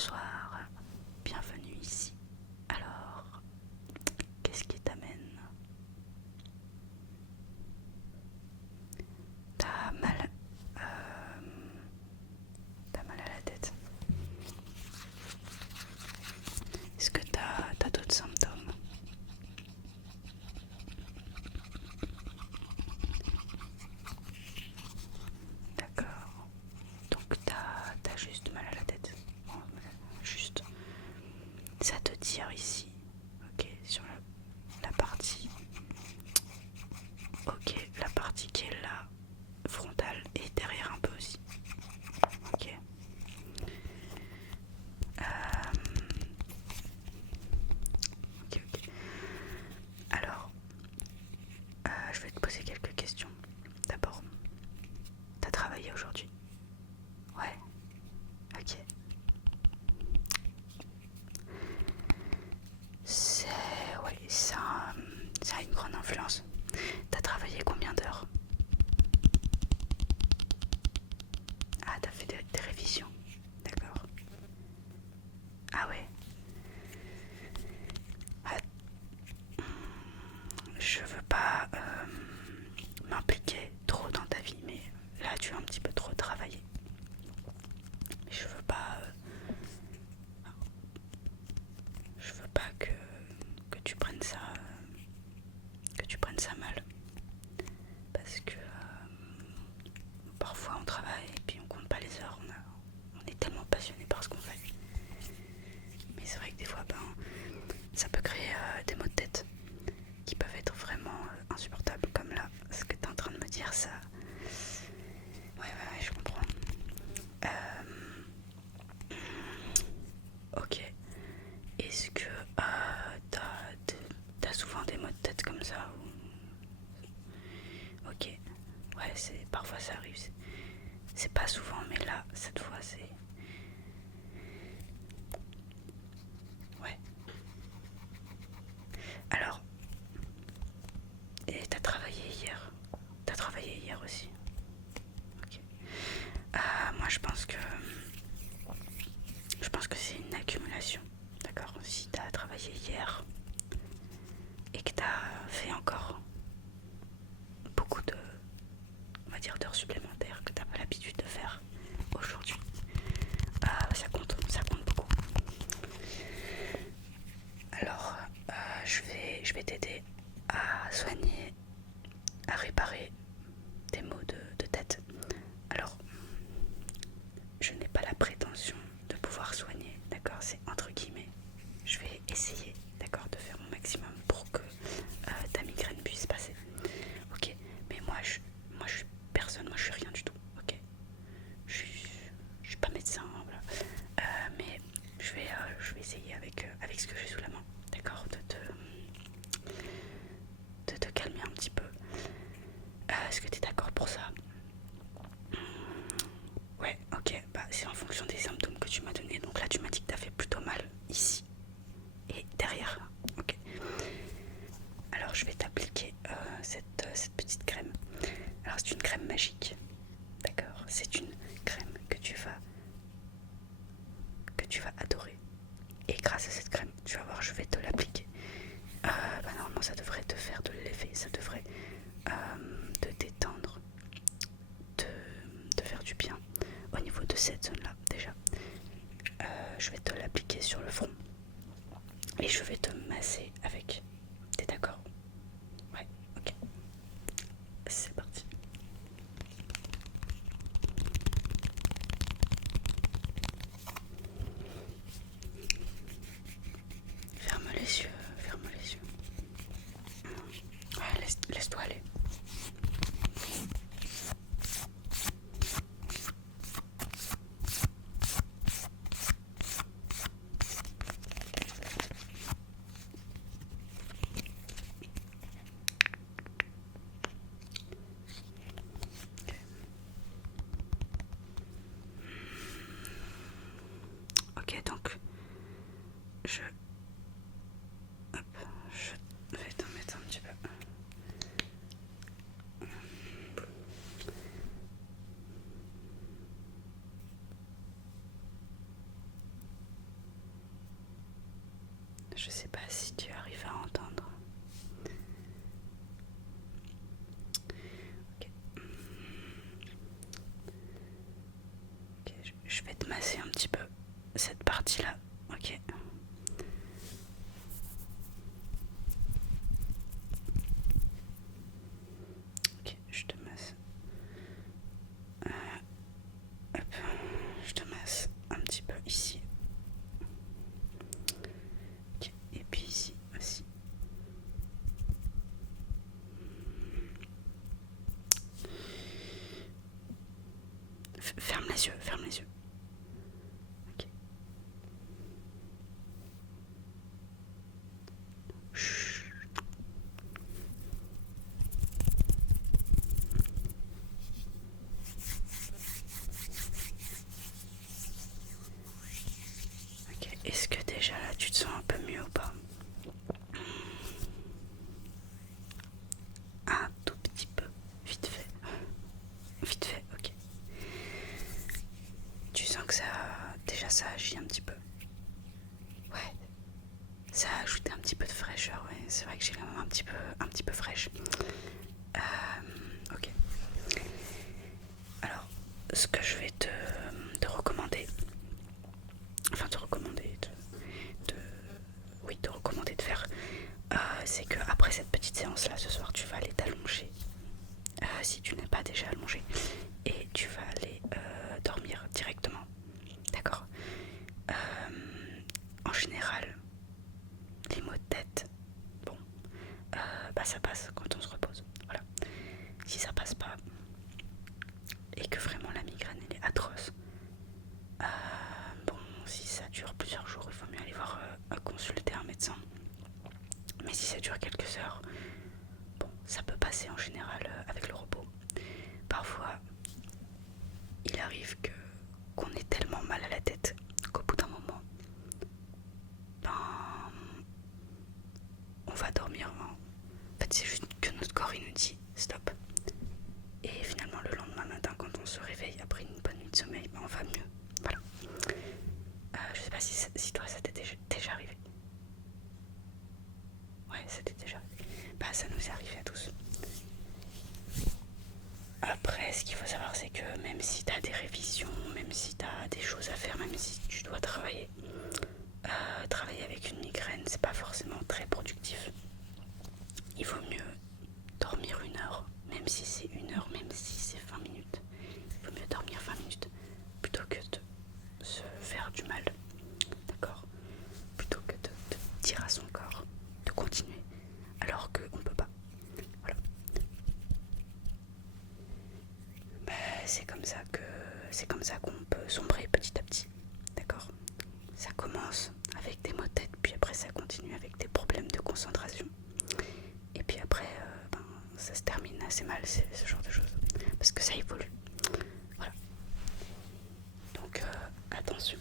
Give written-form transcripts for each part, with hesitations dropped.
Bonsoir, bienvenue ici. Alors, qu'est-ce qui t'amène? T'as mal, t'as mal à la tête. Est-ce que t'as d'autres symptômes? D'accord. Donc t'as juste mal à la tête. Bon, juste. Ça te tire ici. Ok, sur la partie. Ok, la partie qui est là, frontale, et derrière un peu aussi. Ok. Ok. Alors, je vais te poser quelques questions. D'abord, t'as travaillé aujourd'hui? Ouais. Ok. Ouais, ça a une grande influence. T'as travaillé combien d'heures? Ah, t'as fait des révisions. D'accord. Ah ouais. Ah, je veux pas m'impliquer trop dans ta vie, mais là tu as un petit peu trop travaillé. Mais je veux pas que tu prennes ça mal, parce que parfois on travaille et puis on compte pas les heures. On est tellement passionné par ce qu'on fait, mais c'est vrai que des fois ça peut créer des maux de tête qui peuvent être vraiment insupportables, comme là ce que tu es en train de me dire. Ça, ouais, je comprends. Ok. Est-ce que t'as souvent des maux de tête comme ça Ok. Ouais, parfois ça arrive. C'est pas souvent, mais là, cette fois, c'est... Ouais. Alors, et t'as travaillé hier? T'as travaillé hier aussi? Ok. Moi, je pense que c'est une accumulation. D'accord? Si t'as travaillé hier et que t'as fait encore beaucoup on va dire, d'heures supplémentaires que t'as pas l'habitude de faire aujourd'hui, ça compte beaucoup. Alors, je vais t'aider à soigner, à réparer tes maux de tête. Alors, je n'ai pas la prétention de pouvoir soigner, d'accord? C'est entre guillemets. Je vais essayer, d'accord, de faire mon maximum pour que ta migraine puisse passer. Ok, mais moi je suis personne, moi je suis rien du tout. Ok, je suis pas médecin, voilà. Mais je vais essayer avec ce que j'ai sous la main, d'accord, de te calmer un petit peu. Est-ce que tu es d'accord pour ça? Ouais, ok, c'est en fonction des symptômes que tu m'as donné. Donc là tu m'as dit que t'as fait plutôt mal ici et derrière. Ok. Alors je vais t'appliquer cette petite crème. Alors c'est une crème magique, d'accord? C'est une crème que tu vas adorer. Et grâce à cette crème, tu vas voir, je vais te l'appliquer. Normalement ça devrait te faire de l'effet, ça devrait te détendre, te faire du bien au niveau de cette zone là déjà. Je vais te l'appliquer sur le front et je vais te masser avec. T'es d'accord? Ouais, ok. C'est parti. Ferme les yeux, ferme les yeux. Ouais, laisse-toi aller. Ok, donc je vais t'en mettre un petit peu. Je sais pas si tu arrives à entendre. Ok. Ok, je vais te masser un petit peu cette partie-là. Ok. Ok, je te masse. Hop, je te masse un petit peu ici. Ok, et puis ici aussi. Ferme les yeux, ferme les yeux. Ok. Chut. Ok, est-ce que déjà là tu te sens un peu mieux ou pas? Un tout petit peu, vite fait. Vite fait, ok. Tu sens que ça agit un petit peu. Ouais, ça a ajouté un petit peu de fraîcheur, ouais. C'est vrai que j'ai la main un petit peu fraîche. Ok. Alors, ce que je vais te recommander, enfin te recommander de faire, c'est que après cette petite séance là ce soir, tu vas aller t'allonger, si tu n'es pas déjà allongé, et tu vas aller dormir directement. D'accord. En général, les maux de tête, bon, bah ça passe quand on se repose. Voilà. Si ça passe pas et que vraiment la migraine elle est atroce, bon, si ça dure plusieurs jours, il faut mieux aller voir consulter un médecin. Mais si ça dure quelques heures, bon, ça peut passer en général avec le repos. Parfois, il arrive qu'on ait tellement mal à la tête qu'au bout d'un moment, ben, on va dormir. En fait, c'est juste que notre corps il nous dit stop. Et finalement, le lendemain matin, quand on se réveille après une bonne nuit de sommeil, ben, on va mieux. Voilà. Je sais pas si toi ça t'est déjà arrivé. Ouais, ça t'est déjà arrivé. Bah, ça nous est arrivé à tous. Après, ce qu'il faut savoir, c'est que même si tu as des révisions, même si tu as des choses à faire, même si tu dois travailler, travailler avec une migraine, c'est pas forcément très productif. Il vaut mieux dormir 1 heure, même si c'est 1 heure, même si c'est 20 minutes. Il vaut mieux dormir 20 minutes plutôt que de se faire du mal. D'accord. Plutôt que de dire à son corps de continuer alors qu'on peut pas. Voilà. C'est comme ça qu'on peut sombrer petit à petit. D'accord. Ça commence avec des maux de tête, puis après ça continue avec des problèmes de concentration. Et puis après, ça se termine assez mal, ce genre de choses. Parce que ça évolue. Voilà. Donc, attention.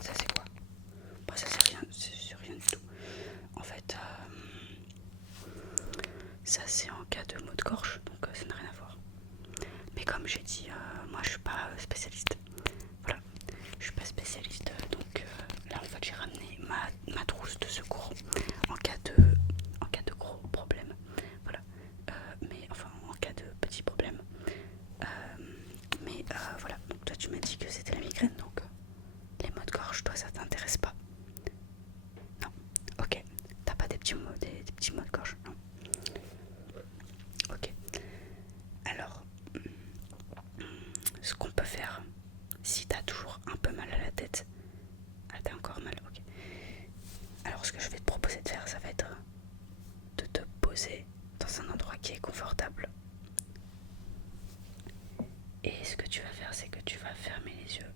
Ça c'est quoi? Bah, ça c'est rien du tout. En fait, ça c'est en cas de maux de gorge, donc ça n'a rien à voir. Mais comme j'ai dit, moi je suis pas spécialiste. Voilà, je suis pas spécialiste, donc là en fait j'ai ramené ma trousse de secours en cas de gros problème. Voilà, mais enfin en cas de petits problèmes. Voilà, donc toi tu m'as dit que c'était la migraine, donc les maux de gorge, toi ça t'intéresse pas? Non, ok. T'as pas des petits maux de gorge? Non. Ok. Alors, ce qu'on peut faire, si t'as toujours un peu mal à la tête, ah t'as encore mal, ok. Alors ce que je vais te proposer de faire, ça va être de te poser dans un endroit qui est confortable. Et ce que tu vas faire, c'est que tu vas fermer les yeux.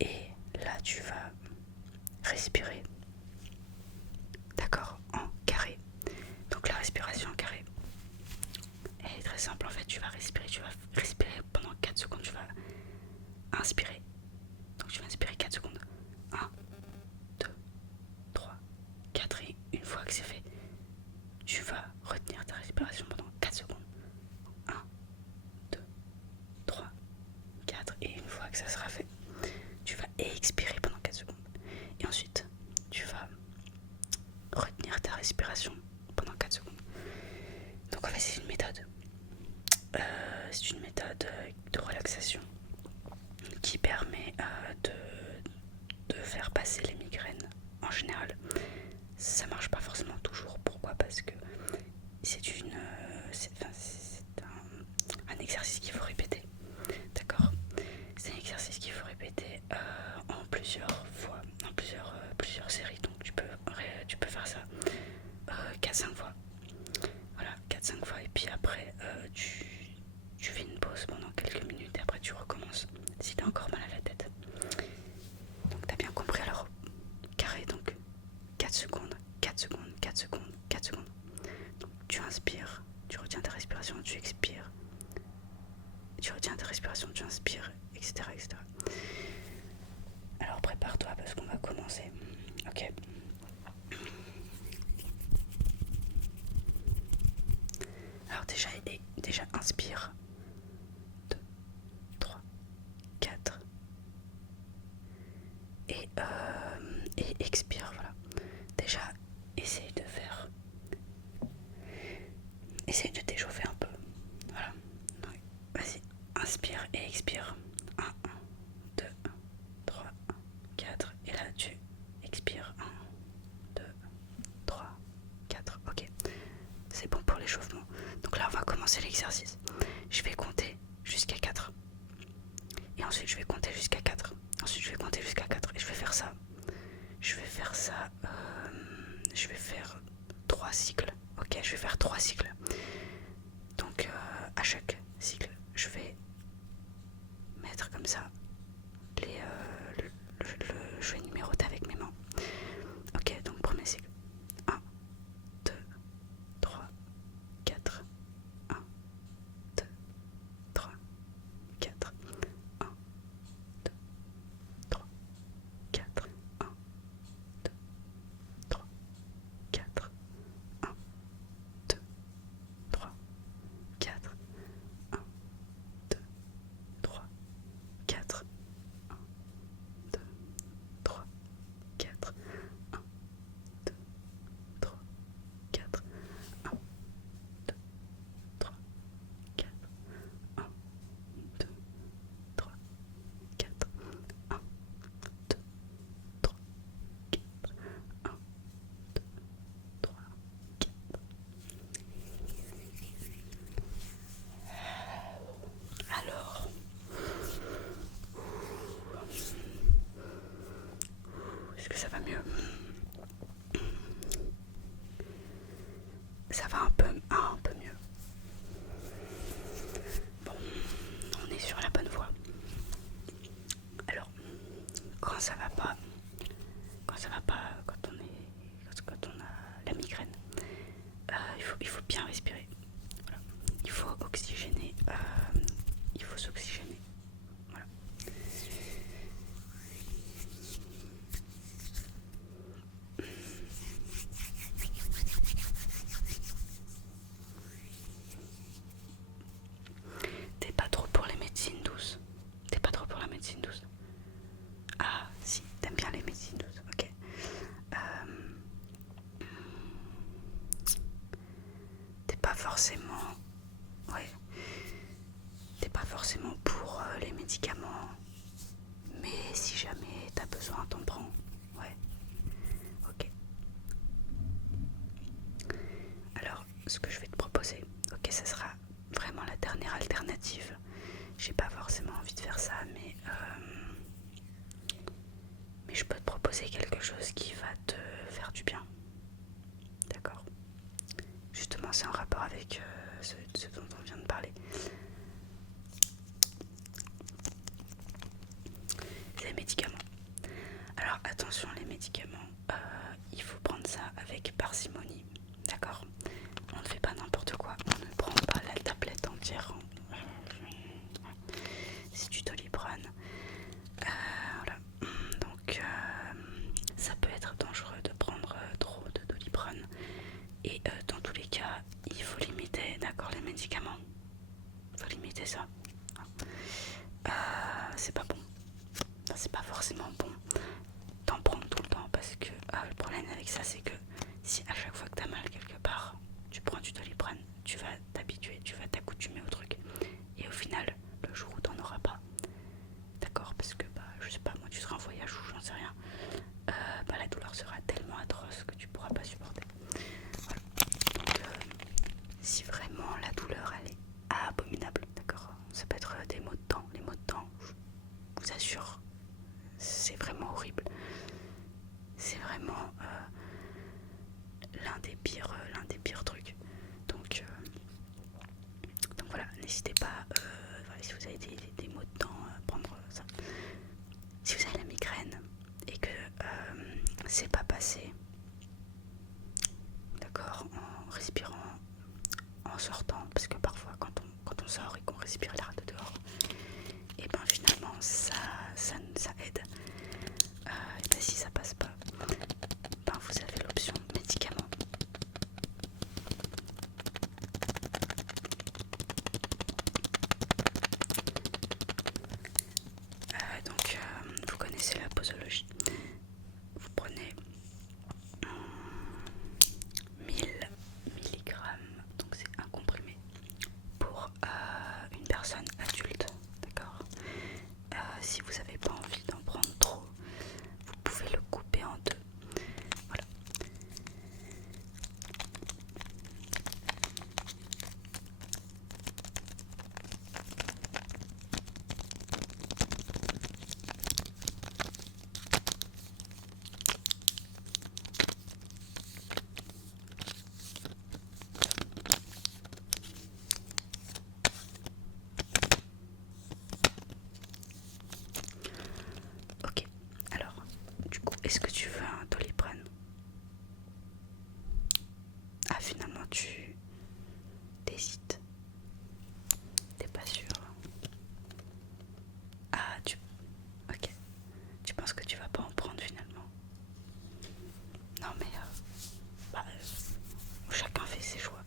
Et là, tu vas respirer. D'accord? En carré. Donc la respiration en carré, elle est très simple. En fait, tu vas respirer pendant 4 secondes. Tu vas inspirer. Donc tu vas inspirer 4 secondes. 1, 2, 3, 4. Et une fois que c'est fait, tu vas retenir ta respiration pendant respiration pendant 4 secondes. Donc en fait c'est une méthode. De relaxation qui permet de faire passer les migraines en général. Ça marche pas forcément toujours. Pourquoi? Parce que c'est un exercice qu'il faut répéter. D'accord? C'est un exercice qu'il faut répéter en plusieurs fois, en plusieurs séries. Donc tu peux faire ça 4-5 fois. Voilà, 4-5 fois. Et puis après, tu fais une pause pendant quelques minutes et après tu recommences. Si t'as encore mal à la tête. Donc t'as bien compris alors. Carré, donc 4 secondes, 4 secondes, 4 secondes, 4 secondes. Donc tu inspires, tu retiens ta respiration, tu expires. Tu retiens ta respiration, tu inspires, etc. etc. Alors prépare-toi parce qu'on va commencer. Ok. Alors déjà inspire. 2, 3, 4. Et expire, voilà. Déjà, essaye de t'échauffer un peu. Voilà. Donc, vas-y, inspire et expire. 1, 2, 3, 4. Et là, tu expires. 1, 2, 3, 4. Ok. C'est bon pour l'échauffement. Donc là, on va commencer l'exercice. Je vais compter jusqu'à 4. Et ensuite, je vais compter jusqu'à 4. Ensuite, je vais compter jusqu'à 4. Et je vais faire ça. Je vais faire 3 cycles. Ok, je vais faire 3 cycles. Donc, à chaque cycle, je vais mettre comme ça je vais numéroter avec mes mains. Ok, donc premier cycle. 1, 2, 3, 4. 1, 2, 3, 4. 1, 2, 3, 4. 1, 2, 3, 4. 1, 2, 3, 4. 1, 2, 3, 4. 1, 2, 3, 4. 1, 2, 3, 4. 1, 2, 3, 4. 1, 2, 3, 4. 1, 2, 3, 4. 1, 2, 3, 4. Alors, est-ce que ça va mieux? Ça va un peu mieux. Bon, on est sur la bonne voie. Alors, quand ça va pas, quand on a la migraine, il faut bien respirer. Voilà. Il faut oxygéner. Il faut s'oxygéner. Voilà. T'es pas trop pour les médecines douces? T'es pas trop pour la médecine douce? Ah, si, t'aimes bien les médecines douces, ok. T'es pas forcément... Ouais. T'es pas forcément pour les médicaments. Mais si jamais t'as besoin, t'en prends. Ouais. Ok. Alors, ce que je vais te proposer, ok, ça sera vraiment la dernière alternative. J'ai pas forcément envie de faire ça, mais je peux te proposer quelque chose qui va te faire du bien. D'accord? Justement, c'est en rapport avec ce dont on vient de parler. Les médicaments. Alors attention, les médicaments, il faut prendre ça avec parcimonie. D'accord? On ne fait pas n'importe quoi. On ne prend pas la tablette entière. C'est du Doliprane. Voilà. Donc ça peut être dangereux de prendre trop de Doliprane. Et dans tous les cas, il faut limiter, d'accord, les médicaments. Il faut limiter ça. C'est pas bon. Enfin, c'est pas forcément bon d'en prendre tout le temps parce que le problème avec ça, c'est que si à chaque fois que tu tu Doliprane, tu vas t'habituer, tu vas t'accoutumer au truc. Et au final, le jour où t'en auras pas, d'accord, parce que je sais pas, moi tu seras en voyage ou j'en sais rien, la douleur sera tellement atroce que tu pourras pas supporter. Voilà. Donc, si vraiment la douleur elle est abominable, d'accord, ça peut être des maux de dents. Les maux de dents, je vous assure, c'est vraiment horrible. C'est vraiment l'un des pires trucs. Donc voilà, n'hésitez pas, voilà, si vous avez des maux de dents, à prendre ça. Si vous avez la migraine et que c'est pas passé, d'accord, en respirant, en sortant, parce que parfois quand on sort et qu'on respire l'air de dehors, et ben finalement ça aide. Et ben si ça passe pas, ben vous avez l'option médicament. Donc vous connaissez la posologie. Vous prenez 1000 mg, donc c'est un comprimé pour une personne adulte, d'accord. Si vous n'avez pas envie d'en prendre trop, vous pouvez le couper en deux. Voilà. Ok, alors, du coup, est-ce que tu veux un Doliprane? Ah, finalement, tu t'hésites. T'es pas sûr. Ah, ok. Tu penses que tu vas pas en prendre finalement? Non, mais chacun fait ses choix.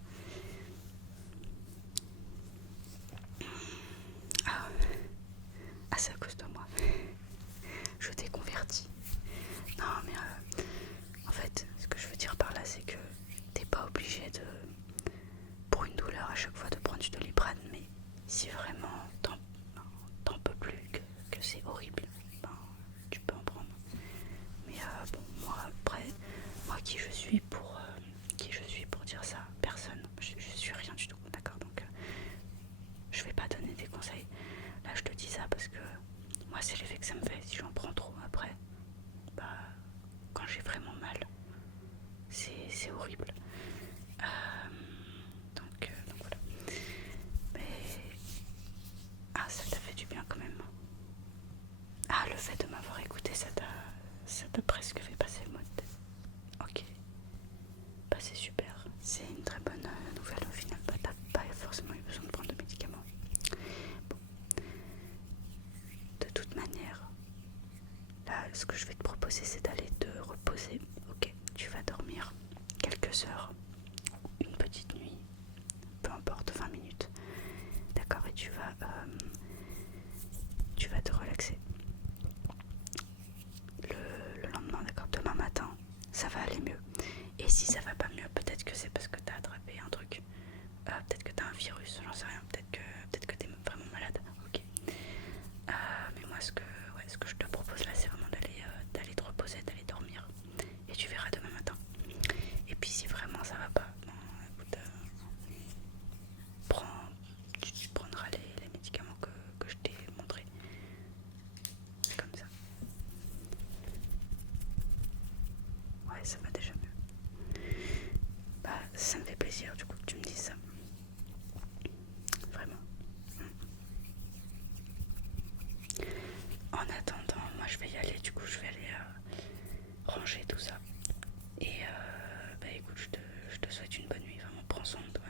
Ah, c'est à cause de moi. Je t'ai converti. Non, mais en fait, ce que je veux dire par là, c'est que t'es pas obligé pour une douleur à chaque fois de prendre du Doliprane, mais si vraiment t'en peux plus, que c'est horrible, ben tu peux en prendre. Mais moi après, moi qui je suis pour dire ça? Personne. Je suis rien du tout, d'accord. Donc je vais pas donner des conseils. Là je te dis ça parce que moi c'est l'effet que ça me fait. Si j'en prends trop après, quand j'ai vraiment mal, c'est horrible. Donc voilà. Mais ça t'a fait du bien quand même. Le fait de m'avoir écouté, ça t'a presque fait passer le mot de tête. Ok. C'est super. C'est une très bonne nouvelle au final. T'as pas forcément eu besoin de prendre de médicaments. Bon. De toute manière, là, ce que je vais te proposer, c'est d'aller te reposer. Ok. Tu vas dormir quelques heures, une petite nuit, peu importe, 20 minutes. D'accord. Et tu vas te relaxer. Le lendemain, d'accord, demain matin, ça va aller mieux. Et si ça va pas mieux, peut-être que c'est parce que t'as attrapé un truc. Peut-être que t'as un virus, j'en sais rien. Peut-être que t'es vraiment malade. Ok. Mais moi, ce que je te propose là, c'est vraiment d'aller te reposer, d'aller dormir. Et tu verras demain matin. Et puis si vraiment ça va pas, écoute, tu prendras les médicaments que je t'ai montrés. Comme ça. Ouais, ça va déjà mieux. Ça me fait plaisir du coup que tu me dises ça. Vraiment. En attendant, moi je vais y aller, du coup je vais aller ranger tout ça. Et écoute, je te souhaite une bonne nuit, vraiment prends soin de toi.